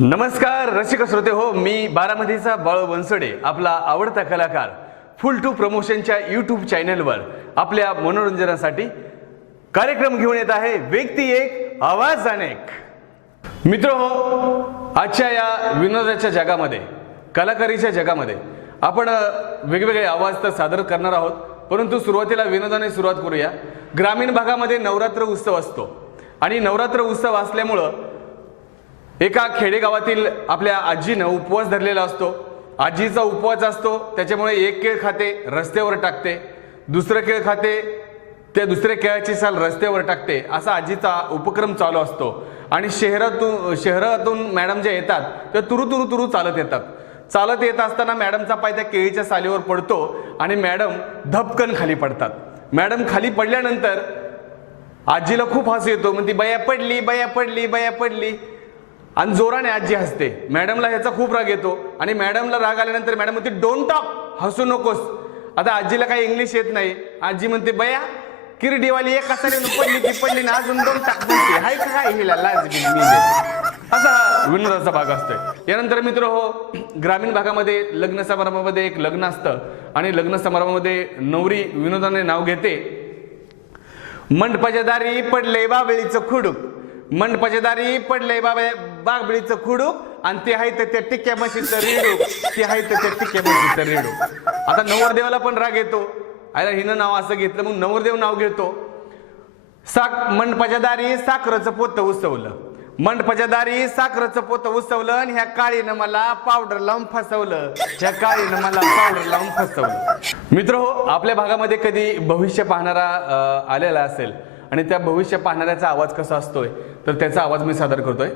नमस्कार रसिक श्रोते हो मी बारामतीचा बाळू बनसोडे आपला आवडता कलाकार फुल टू प्रमोशनच्या यूट्यूब चॅनलवर आपल्या मनोरंजनासाठी कार्यक्रम घेऊन येत आहे व्यक्ती एक आवाज अनेक. मित्र हो आजच्या या विनोदाच्या जगामध्ये कलाकारीच्या जगामध्ये आपण वेगवेगळे आवाज तर सादर करणार आहोत परंतु सुरुवातीला विनोदाने सुरुवात करूया. ग्रामीण भागामध्ये नवरात्र उत्सव असतो आणि नवरात्र उत्सव असल्यामुळं एका खेडेगावातील आपल्या आजीनं उपवास धरलेला असतो. आजीचा उपवास असतो त्याच्यामुळे एक केळ खाते रस्त्यावर टाकते. दुसरं केळ खाते त्या दुसऱ्या केळाची साल रस्त्यावर टाकते असा आजीचा उपक्रम चालू असतो. आणि शहरातून शहरातून मॅडम ज्या येतात त्या तुरु तुरु तुरु चालत येतात. चालत येत असताना मॅडमचा पाय त्या केळीच्या सालीवर पडतो आणि मॅडम धपकन खाली पडतात. मॅडम खाली पडल्यानंतर आजीला खूप हसू येतो मग ती बया पडली बया पडली बया पडली. आणि जोराने आजी हसते. मॅडमला ह्याचा खूप राग येतो. आणि मॅडमला राग आल्यानंतर मॅडम म्हणते डोंट टॉक हसू नकोस. आता आजीला काही इंग्लिश येत नाही. आजी म्हणते बया किरडीवाली एक कसाने पडली ती पडली ना अजून दोन टाक हाय काय हिला लाज मी असा विनोदाचा भाग असतोय. यानंतर मित्र हो ग्रामीण भागामध्ये लग्न समारंभामध्ये एक लग्न असतं. आणि लग्न समारंभामध्ये नवरी विनोदाने नाव घेते. मंडपाच्या दारी पडले बाबळीचं खुडूक. मंडपाच्या दारी पडले बाबा बागबळीचं खुडूक आणि ते आहे तर त्या टिक्क्या म्हशीचं रेडूक. ते आहे तर त्या टिक्क्या म्हशीचं रेडूक. आता नवरदेवाला पण राग येतो. अरे हिनं नाव असं घेतलं मग नवरदेव नाव घेतो. साक मंडपाच्या दारी साखरेचं पोत उसवलं. मंडपाच्या दारी साखरेचं पोत उसवलं आणि ह्या काळीनं मला पावडर लावून फसवलं. ह्या काळीनं मला पावडर लावून फसवलं. मित्र हो आपल्या भागामध्ये कधी भविष्य पाहणारा आलेला असेल आणि त्या भविष्य पाहणाऱ्याचा आवाज कसा असतोय तर त्याचा आवाज मी सादर करतोय.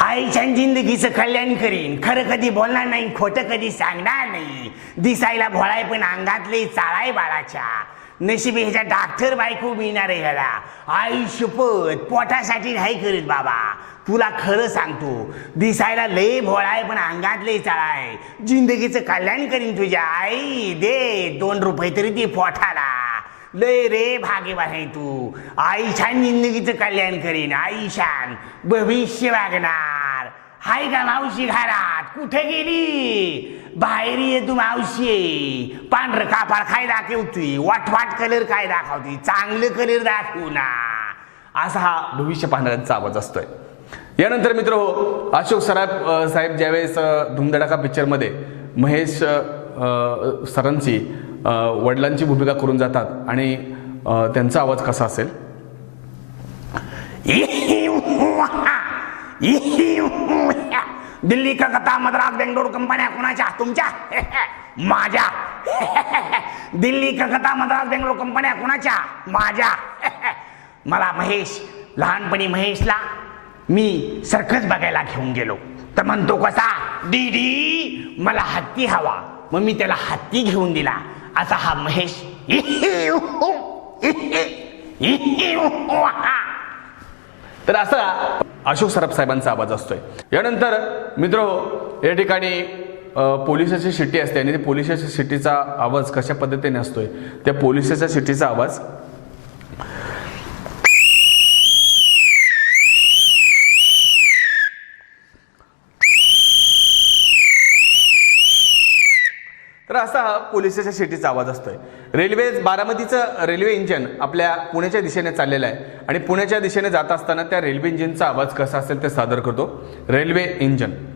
आईच्या जिंदगीचं कल्याण करीन. खरं कधी बोलणार नाही खोटं कधी सांगणार नाही. दिसायला भोळाय पण अंगातले चाळाय बाळाच्या. नशिबी ह्याच्या डॉक्टर बायको मिळणार आहे ह्याला. आई शपथ पोटासाठी नाही करीत बाबा. तुला खरं सांगतो दिसायला लय भोळाय पण अंगातले चाळाय. जिंदगीचं कल्याण करीन तुझ्या आई. दे दोन रुपये तरी ती पोठाला लय रे भाग्यवान आहे तू. आईशान जिंदगीचं कल्याण करीन आईशान. भविष्य वागणार. हाय का मावशी घरात? कुठे गेली? बाहेर ये तू मावशी. पांढर कापाळ काय दाखवतोय? वाटवाट कलर काय दाखवतोय? चांगलं कलर दाखवू ना. असा हा भविष्य पाहणाऱ्यांचा आवाज असतोय. यानंतर मित्र हो अशोक सराफ साहेब ज्यावेळेस धुमधडाका पिक्चरमध्ये महेश सरांची वडिलांची भूमिका करून जातात आणि त्यांचा आवाज कसा असेल? दिल्ली कलकत्ता मद्रास बेंगलोर कंपन्या कुणाच्या? तुमच्या? माझ्या. दिल्ली कलकत्ता मद्रास बेंगलोर कंपन्या कुणाच्या? माझ्या. मला महेश लहानपणी महेशला मी सर्कस बघायला घेऊन गेलो. तर म्हणतो कसा? दीदी मला हत्ती हवा. मग मी त्याला हत्ती घेऊन दिला. असा हा महेश तर असा अशोक सराफ साहेबांचा आवाज असतोय. यानंतर मित्र या ठिकाणी पोलिसाची शिट्टी असते आणि ते पोलिसाच्या शिट्टीचा आवाज कशा पद्धतीने असतोय? त्या पोलिसाच्या शिट्टीचा आवाज तर असा हा पोलिसाच्या शेटीचा आवाज असतोय. रेल्वे बारामतीचं रेल्वे इंजिन आपल्या पुण्याच्या दिशेने चाललेलं आहे. आणि पुण्याच्या दिशेने जात असताना त्या रेल्वे इंजिनचा आवाज कसा असेल ते सादर करतो. Railway engine.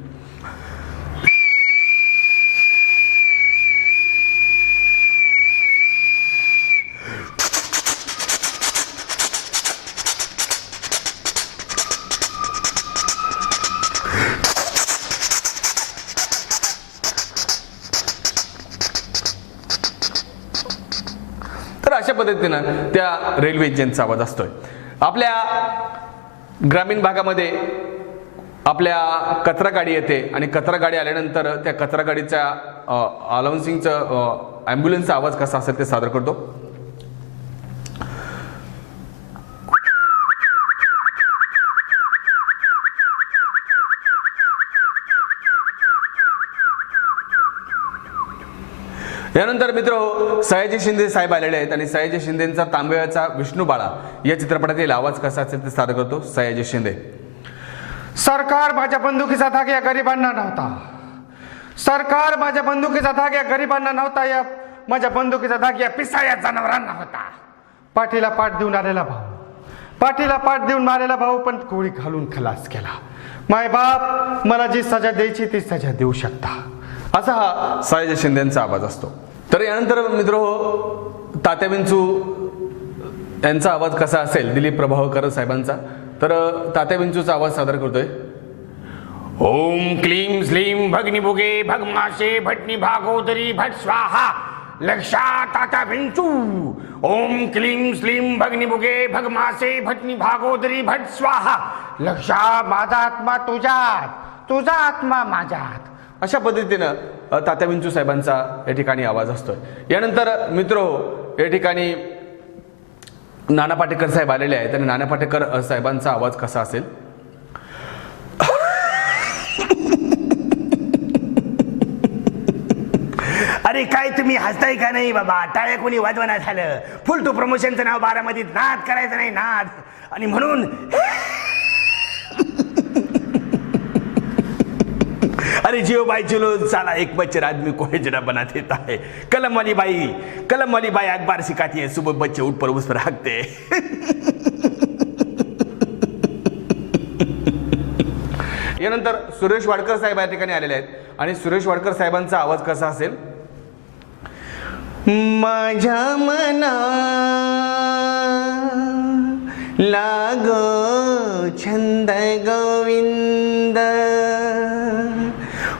अशा पद्धतीनं त्या रेल्वे इंजिनचा आवाज असतोय. आपल्या ग्रामीण भागामध्ये आपल्या कचरा गाडी येते आणि कचरा गाडी आल्यानंतर त्या कचरा गाडीच्या अलाउन्सिंगचं ॲम्ब्युलन्सचा आवाज कसा असेल ते सादर करतो. यानंतर मित्र हो सयाजी शिंदे साहेब आलेले आहेत आणि सयाजी शिंदेचा तांबेचा विष्णू बाळा या चित्रपटातील आवाज कसा असेल ते सादर करतो सयाजी शिंदे. सरकार माझ्या बंदुकीचा धाक या गरिबांना नव्हता. सरकार माझ्या बंदुकीचा धाक या गरिबांना नव्हता या माझ्या बंदुकीचा धाक या पिसाळ्या जनावरांना होता. पाठीला पाठ देऊन आलेला भाऊ. पाठीला पाठ देऊन मारलेला भाऊ पण गोळी घालून खलास केला. माय बाप मला जी सजा द्यायची ती सजा देऊ शकता. असा हा सायाजी शिंदेचा आवाज असतो. तर यानंतर मित्र हो, तात्या विंचू यांचा आवाज कसा असेल? दिलीप प्रभावकर साहेबांचा. तर तात्या विंचूचा आवाज सादर करतोय. ओम क्लीम स्लीम भग्निभुगे भगमाशे भटनी भागोदरी भट स्वाहा। लक्षा आता भिंचू ओम क्लीम स्लीम भग्निभुगे भगमासे भटनी भागोदरी भट स्वाहा। लक्षा माझा आत्मा तुझ्यात तुझा आत्मा माझ्यात अशा पद्धतीनं तात्या विंचू साहेबांचा या ठिकाणी आवाज असतोय. यानंतर मित्र हो, या ठिकाणी नाना पाटेकर साहेब आलेले आहेत आणि नाना पाटेकर साहेबांचा आवाज कसा असेल? अरे काय तुम्ही हसताय का नाही बाबा? टाळ्या कोणी वाजवणार झालं? फुल टू प्रमोशनचं नाव बारामतीत नाद करायचं नाही नाद. आणि म्हणून अरे जिओ बाई चलो साला एक बच्चे आदमी को हिजड़ा बना देता है कलम वाली बाई कलम वाली बाई अखबार सिखाती है सुबह बच्चे उठ पर उस पर हकते यानंतर सुरेश वाडकर साहेब या ठिकाणी आलेले आहेत. आणि सुरेश वाडकर साहेबांचा आवाज कसा असेल? माझ्या मना लाग छंद गोविंद.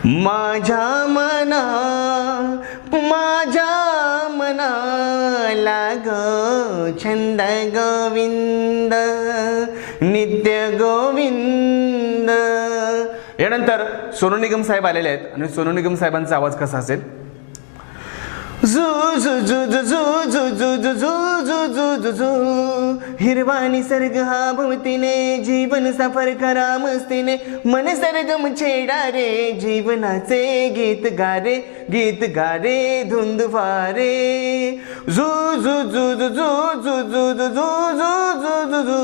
माझ्या मना माझ्या मनाला ग छंद गोविंद नित्य गोविंद. यानंतर सोनू निगम साहेब आलेले आहेत. आणि सोनू निगम साहेबांचा आवाज कसा असेल? हिरवा निसर्ग हा भोवतीने जीवन सफर करा मस्तीने मन सरगम छेडा रे जीवनाचे गीत गारे गीत गारे धुंद फारे झू झू झू झू झू झू झू झू झू झू झू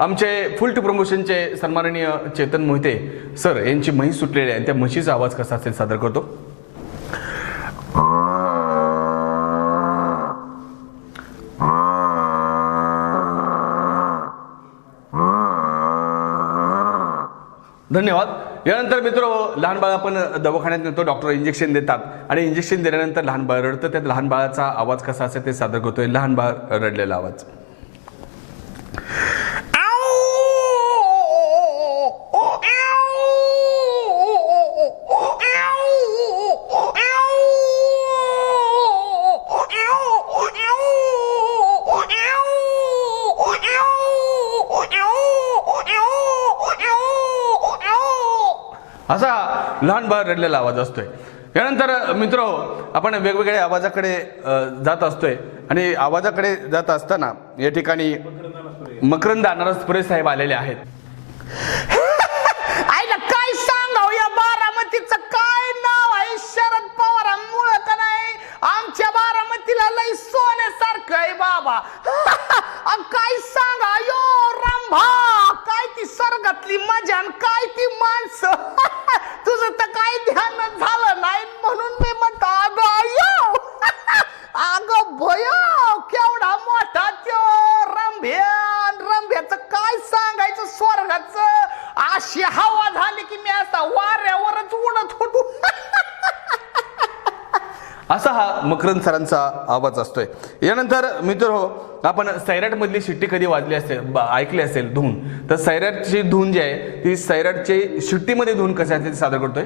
आमचे फुल टू प्रमोशनचे सन्माननीय चेतन मोहिते सर यांची म्हैस सुटलेली आहे त्या म्हशीचा आवाज कसा असेल सादर करतो धन्यवाद. यानंतर मित्र लहान बाळ आपण दवाखान्यात नेतो डॉक्टर इंजेक्शन देतात. आणि इंजेक्शन दिल्यानंतर लहान बाळ रडतं त्यात लहान बाळाचा आवाज कसा असेल ते सादर करतोय. लहान बाळ रडलेला आवाज. असा लहान बाळ रडलेला आवाज असतोय. त्यानंतर मित्र आपण वेगवेगळ्या आवाजाकडे जात असतोय. आणि आवाजाकडे जात असताना या ठिकाणी मकरंद अनारसपुरे साहेब आलेले आहेत. आईला काय सांगाव? या बारामतीचं काय नाव आहे? शरद पवार मुळत नाही. आमच्या बारामतीला लय सोन्यासारखं आहे बाबा. काय सांगा? यो रंभा काय ती स्वर्गातली मजा अन काय ती माणसं तुझं तर काय ध्यान झालं नाही म्हणून मी म्हणतो अगं अयो अगं भयो केवढा मोठा त्यो रंभ्या अन रंभ्याचं काय सांगायचं स्वर्गाचं अशी हवा झाली की मी आता वाऱ्यावरच उडत होतो असा हा मकरंद सरांचा आवाज असतोय. यानंतर मित्र हो आपण सैराटमधली शिट्टी कधी वाजली असेल ऐकली असेल धून तर सैराटची धून जी आहे ती सैराटची शिट्टीमध्ये धून कशी असते सादर करतोय?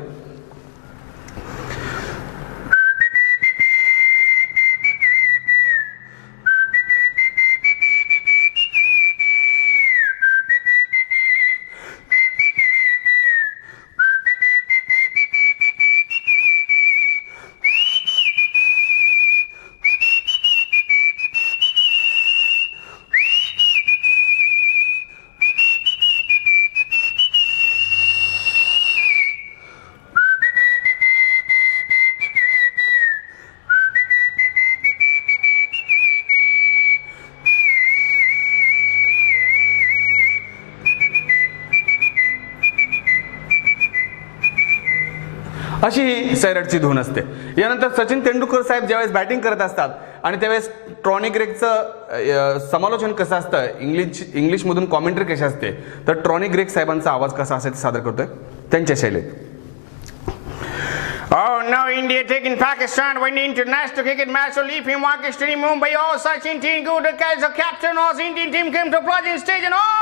अशी ही सैराटची धून असते यानंतर सचिन तेंडुलकर साहेब ज्यावेळेस बॅटिंग करत असतात आणि त्यावेळेस ट्रॉनिक ग्रेकचं समालोचन कसं असतं इंग्लिश इंग्लिशमधून कॉमेंट्री कशी असते तर ट्रॉनिक ग्रेक साहेबांचा आवाज कसा असेल सादर करतोय त्यांच्या शैलीत Oh no, India taking Pakistan when the international cricket match will leave him walking to Mumbai. Oh, Sachin Tendulkar as the captain of the Indian team came to pledging stage and oh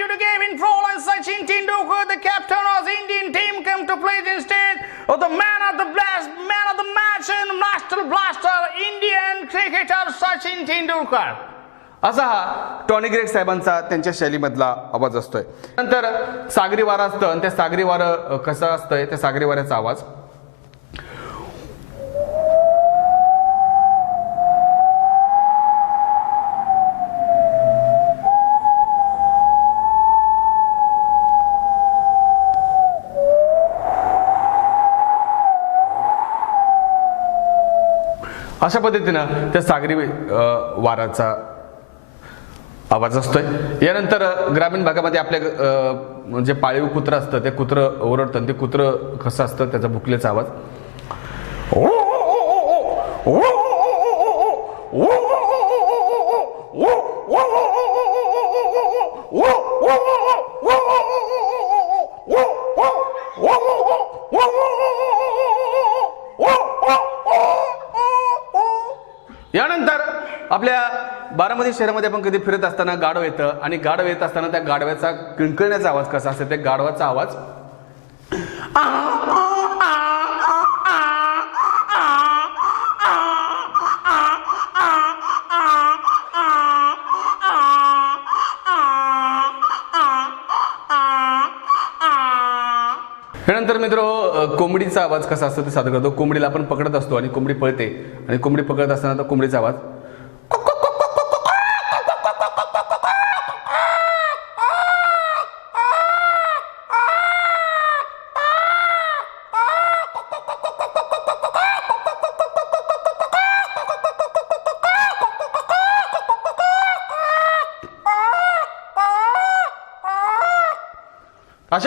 due to the game in and Sachin Tendulkar, the captain of the Indian team, came to play instead of the man of the blast, man of the match and master blaster, Indian cricketer Sachin Tendulkar. असा हा Tony Greig साहेबांचा त्यांच्या शैलीमधला आवाज असतोय नंतर सागरी वारा असतं आणि त्या सागरी वारं कसं असतंय त्या सागरी वाऱ्याचा आवाज अशा पद्धतीनं त्या सागरी वाराचा आवाज असतोय. यानंतर ग्रामीण भागामध्ये आपल्या जे पाळीव कुत्रं असतं ते कुत्रं ओरडतं आणि ते कुत्रं कसं असतं त्याचा भुकल्याचा आवाज. यानंतर आपल्या बारामती शहरामध्ये आपण कधी फिरत असताना गाढव येतं आणि गाडव येत असताना त्या गाढव्याचा किणकिण्याचा आवाज कसा असतो त्या गाढवाचा आवाज. त्यानंतर मित्र कोंबडीचा आवाज कसा असतो ते सादर करतो. कोंबडीला आपण पकडत असतो आणि कोंबडी पळते. आणि कोंबडी पकडत असताना तो कोंबडीचा आवाज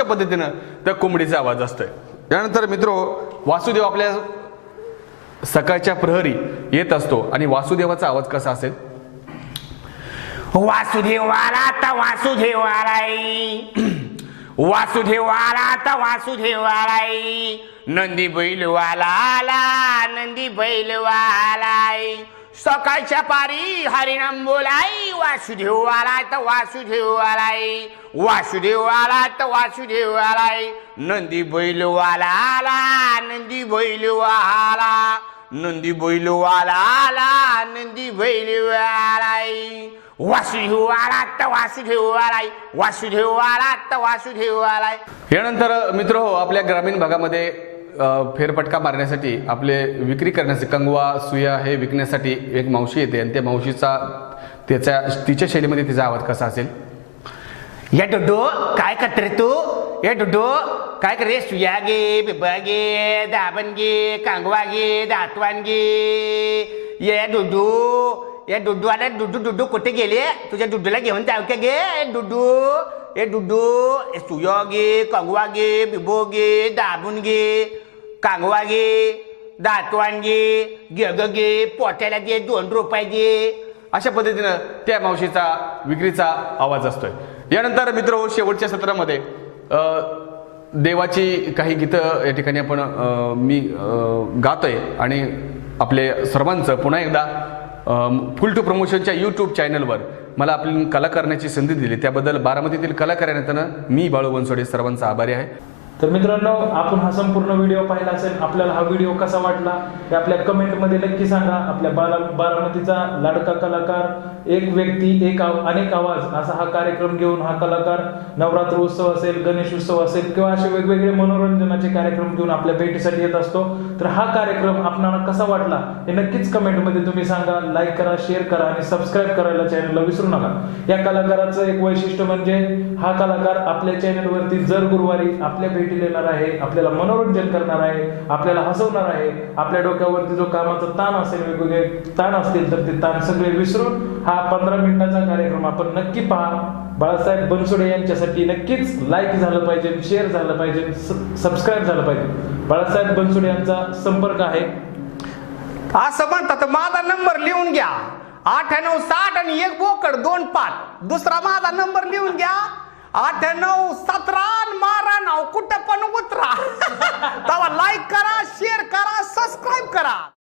अशा पद्धतीनं त्या कोंबडीचा आवाज असतोय. त्यानंतर मित्रो वासुदेव आपल्या सकाळच्या प्रहरी येत असतो आणि वासुदेवाचा आवाज कसा असेल? वासुदेव आला तर वासुदेव आलाय वासुदेव आला तर वासुदेव आलाय नंदी बैलवाला आला नंदी बैलवालाई सकाळच्या पारी हरिणाम बोलाई वासुदेव आलाय तर वासुदेवालाई वासुदेवाला तर वासुदेवालाई नंदी बैलवाला आला नंदी बैलवाला नंदी बैलवाला आला नंदी बैलवालाय वासुदेव आला तर वासुदेवालाई वासुदेवाला तर वासुदेवालाई यानंतर मित्र हो आपल्या ग्रामीण भागामध्ये फेरफटका मारण्यासाठी आपले विक्री करण्यासाठी कंगवा सुया हे विकण्यासाठी एक मावशी येते आणि त्या मावशीचा त्याच्या तिच्या शैलीमध्ये तिचा आवाज कसा असेल? या डोडो काय करते तू? या डोडो काय करे सुया गे बिबा गे दाबन गे कांगवा गे दातवान गे ये डुडू या डुडू आला डुडू डुडू कुठे गेले? तुझ्या डुडूला घेऊन जाऊ का गे? डुडू ए डुडू ए सुया गे कंगवा गे बिबो गे दाबून गे कांगवा गे दातवान गे गिळग गे पोट्याला दे दोन रुपये दे. अशा पद्धतीनं त्या मावशीचा विक्रीचा आवाज असतोय. यानंतर मित्र हो, शेवटच्या सत्रामध्ये देवाची काही गीतं या ठिकाणी आपण मी गातोय आणि आपले सर्वांचं पुन्हा एकदा फुल टू प्रमोशनच्या यूट्यूब चॅनलवर मला आपली कला करण्याची संधी दिली. त्याबद्दल बारामतीतील कलाकारांना मी बाळू बनसोडे सर्वांचा आभारी आहे. तर मित्रांनो आपण हा संपूर्ण व्हिडिओ पाहिला असेल. आपल्याला हा व्हिडिओ कसा वाटला हे आपल्या कमेंटमध्ये नक्की सांगा. आपल्या बाला बारामतीचा लाडका कलाकार एक व्यक्ती एक आव- अनेक आवाज असा हा कार्यक्रम घेऊन हा कलाकार नवरात्र उत्सव असेल गणेश उत्सव असेल किंवा असे वेगवेगळे मनोरंजनाचे कार्यक्रम घेऊन आपल्या भेटीसाठी येत असतो तर हा कार्यक्रम आपणाला कसा वाटला हे नक्कीच कमेंटमध्ये तुम्ही सांगा. लाईक करा शेअर करा आणि सबस्क्राईब करायला चॅनलला विसरू नका. या कलाकाराचं एक वैशिष्ट्य म्हणजे हा कलाकार आपल्या चॅनलवरती जर गुरुवारी आपल्या भेटी देणार आहे आपल्याला मनोरंजन करणार आहे आपल्याला हसवणार आहे आपल्या डोक्यावरती जो कामाचा ताण असेल वेगवेगळे ताण असतील तर ते ताण सगळे विसरून हा पंधरा मिनिटाचा कार्यक्रम आपण नक्की पहा. बाळासाहेब बनसोडे यांच्यासाठी नक्कीच लाईक झालं पाहिजे शेअर झालं पाहिजे सबस्क्राईब झालं पाहिजे. बाळासाहेब बनसोडे यांचा संपर्क आहे. असं म्हणतात माझा नंबर लिहून घ्या. आठ्याण्णव साठ आणि एक बोकड दोन पाच. दुसरा माझा नंबर लिहून घ्या. आठ्याण्णव सतरा मारा नाव कुठं पण उतरा. तेव्हा लाईक करा शेअर करा सबस्क्राईब करा.